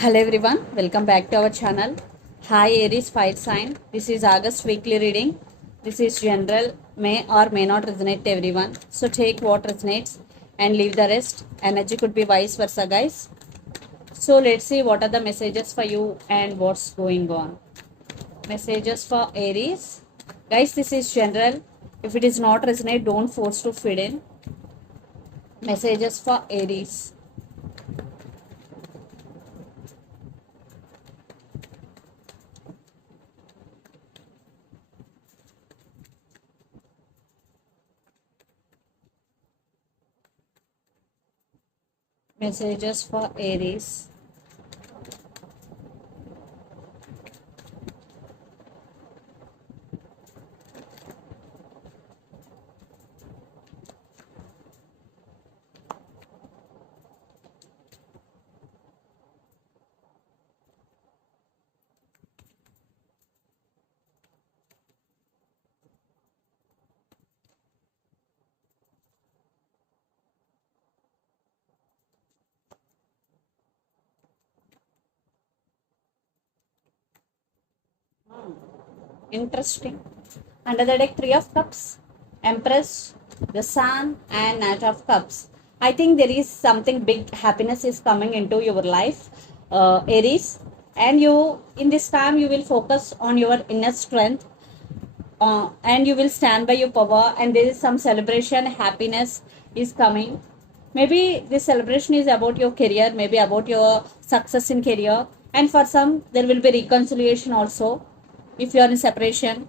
Hello everyone, welcome back to our channel. Hi Aries fire sign. This is August weekly reading. This is general, may or may not resonate to everyone. So take what resonates and leave the rest. Energy could be vice versa, guys. So let's see what are the messages for you and what's going on. Messages for Aries. Guys, this is general. If it is not resonate, don't force to fit in. Messages for Aries. Messages for Aries. Interesting. Under the deck, Three of Cups, Empress, the Sun, and Knight of Cups. I think there is something big happiness is coming into your life, Aries. And you, in this time, you will focus on your inner strength and you will stand by your power. And there is some celebration, happiness is coming. Maybe this celebration is about your career, maybe about your success in career. And for some, there will be reconciliation also if you are in separation,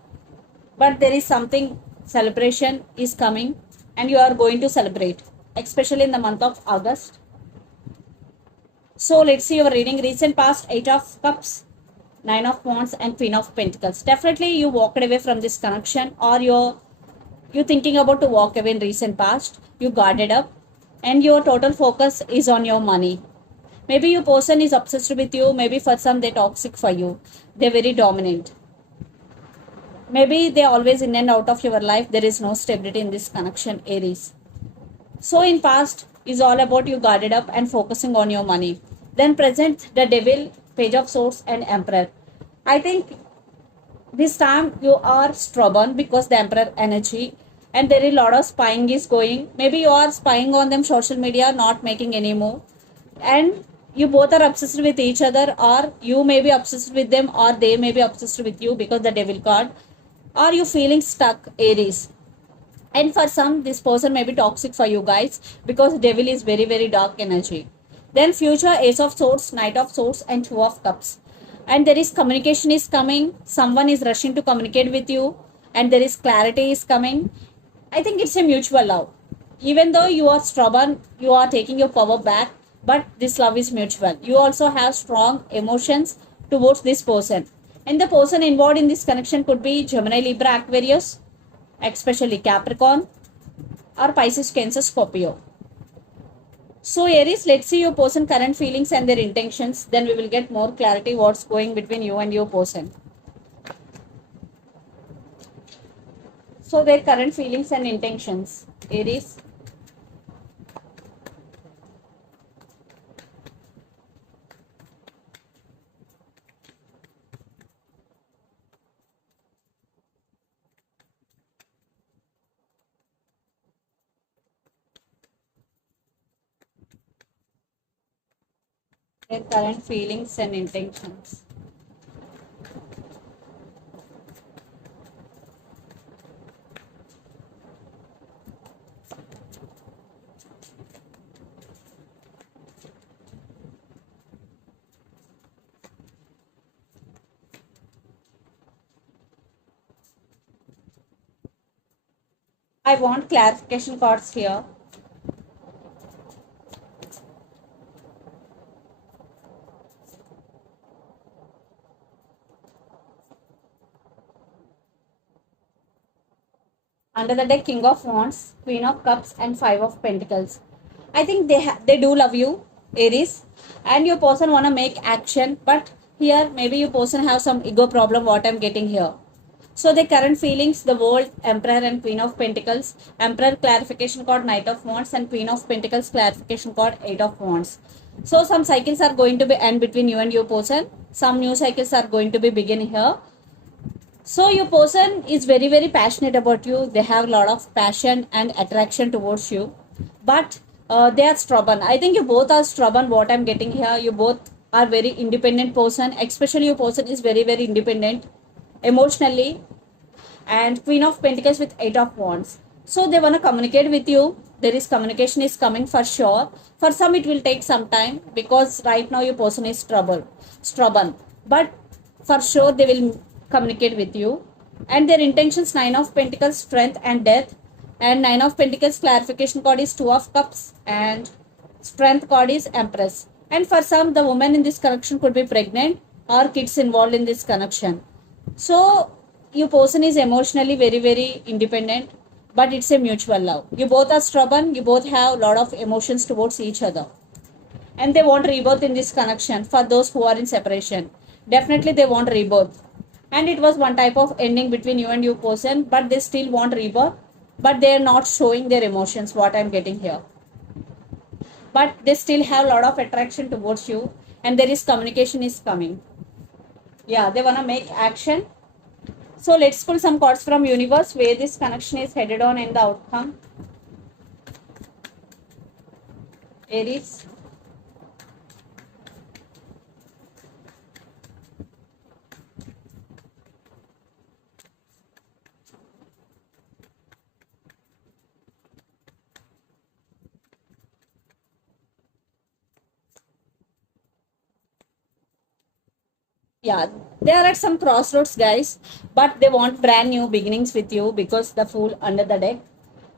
but there is something celebration is coming and you are going to celebrate, especially in the month of August. So let's see your reading. Recent past, Eight of Cups, Nine of Wands, and Queen of Pentacles. Definitely you walked away from this connection, or you thinking about to walk away in recent past. You guarded up and your total focus is on your money. Maybe your person is obsessed with you, maybe for some they're toxic for you, they're very dominant. Maybe they always in and out of your life. There is no stability in this connection, Aries. So in past is all about you guarded up and focusing on your money. Then present, the Devil, Page of Swords, and Emperor. I think this time you are stubborn because the Emperor energy, and there is a lot of spying is going. Maybe you are spying on them social media, not making any move, and you both are obsessed with each other, or you may be obsessed with them, or they may be obsessed with you because the Devil card. Are you feeling stuck, Aries? And for some, this person may be toxic for you guys because Devil is very, very dark energy. Then future, Ace of Swords, Knight of Swords, and Two of Cups. And there is communication is coming. Someone is rushing to communicate with you, and there is clarity is coming. I think it's a mutual love. Even though you are stubborn, you are taking your power back, but this love is mutual. You also have strong emotions towards this person. And the person involved in this connection could be Gemini, Libra, Aquarius, especially Capricorn, or Pisces, Cancer, Scorpio. So Aries, let's see your person current feelings and their intentions. Then we will get more clarity what's going between you and your person. So their current feelings and intentions, Aries. Their current feelings and intentions. I want clarification cards here. Under the deck, King of Wands, Queen of Cups, and Five of Pentacles. I think they do love you, Aries, and your person wanna make action, but here maybe your person have some ego problem. What I'm getting here. So the current feelings, the World, Emperor, and Queen of Pentacles. Emperor clarification card, Knight of Wands, and Queen of Pentacles clarification card, Eight of Wands. So some cycles are going to be end between you and your person. Some new cycles are going to be begin here. So your person is very very passionate about you. They have a lot of passion and attraction towards you, but they are stubborn. I think you both are stubborn. What I'm getting here, you both are very independent person. Especially your person is very very independent emotionally, and Queen of Pentacles with Eight of Wands. So they want to communicate with you. There is communication is coming for sure. For some it will take some time because right now your person is stubborn. But for sure they will communicate with you. And their intentions: Nine of Pentacles, strength and death. And Nine of Pentacles clarification card is Two of Cups, and strength card is Empress. And for some, the woman in this connection could be pregnant or kids involved in this connection. So your person is emotionally very very independent, but it's a mutual love. You both are stubborn. You both have a lot of emotions towards each other, and they want rebirth in this connection. For those who are in separation, definitely they want rebirth. And it was one type of ending between you and your person, but they still want rebirth, but they are not showing their emotions, what I'm getting here. But they still have a lot of attraction towards you, and there is communication is coming. Yeah, they want to make action. So let's pull some cards from universe where this connection is headed on and the outcome. Aries. Yeah, they are at some crossroads, guys, but they want brand new beginnings with you because the Fool under the deck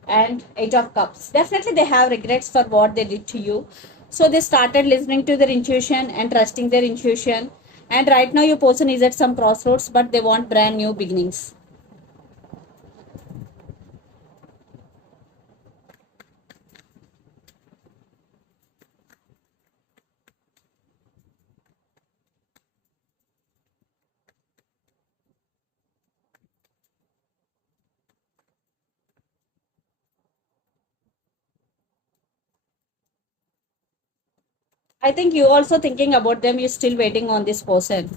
and Eight of Cups. Definitely they have regrets for what they did to you. So they started listening to their intuition and trusting their intuition. And right now your person is at some crossroads, but they want brand new beginnings. I think you also thinking about them, you're still waiting on this person.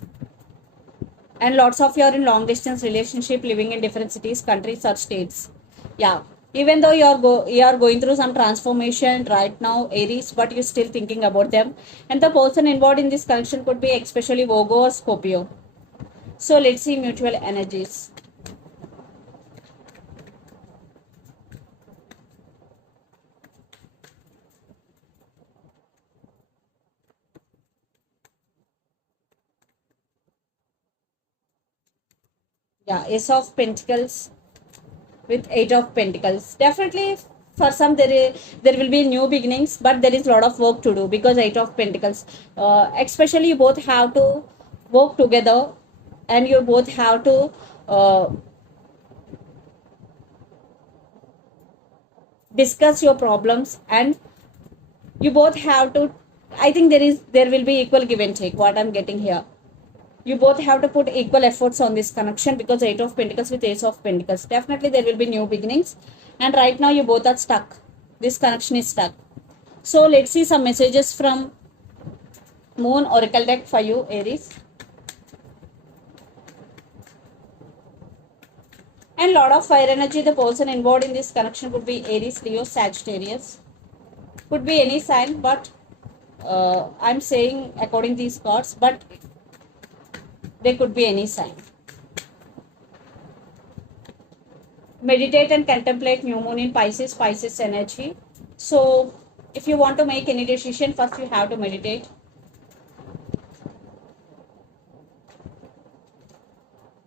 And lots of you are in long distance relationship, living in different cities, countries or states. Yeah, even though you are going through some transformation right now, Aries, but you're still thinking about them. And the person involved in this connection could be especially Virgo or Scorpio. So let's see mutual energies. Yeah, Ace of Pentacles with Eight of Pentacles. Definitely for some there will be new beginnings, but there is a lot of work to do because Eight of Pentacles. Especially you both have to work together, and you both have to discuss your problems, and you both have to. I think there will be equal give and take. What I'm getting here, you both have to put equal efforts on this connection because Eight of Pentacles with Ace of Pentacles. Definitely there will be new beginnings, and right now you both are stuck. This connection is stuck. So let's see some messages from Moon Oracle deck for you, Aries. And lot of fire energy. The person involved in this connection could be Aries, Leo, Sagittarius. Could be any sign, but I'm saying according to these cards, but they could be any sign. Meditate and contemplate new moon in Pisces energy. So if you want to make any decision, first you have to meditate.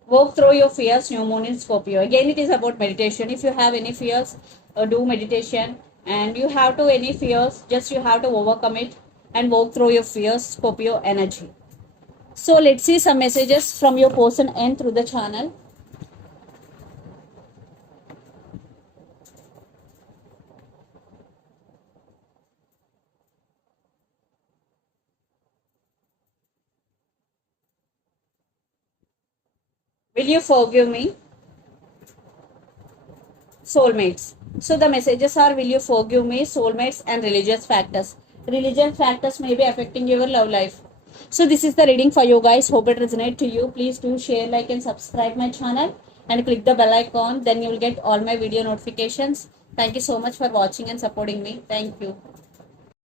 Work through your fears, new moon in Scorpio. Again, it is about meditation. If you have any fears, do meditation. And you have to any fears, just you have to overcome it and work through your fears, Scorpio energy. So let's see some messages from your person and through the channel. Will you forgive me? Soulmates. So the messages are: will you forgive me, soulmates, and religious factors. religion factors may be affecting your love life. So this is the reading for you guys. Hope it resonates to you. Please do share, like, and subscribe my channel, and click the bell icon. Then you will get all my video notifications. Thank you so much for watching and supporting me. Thank you.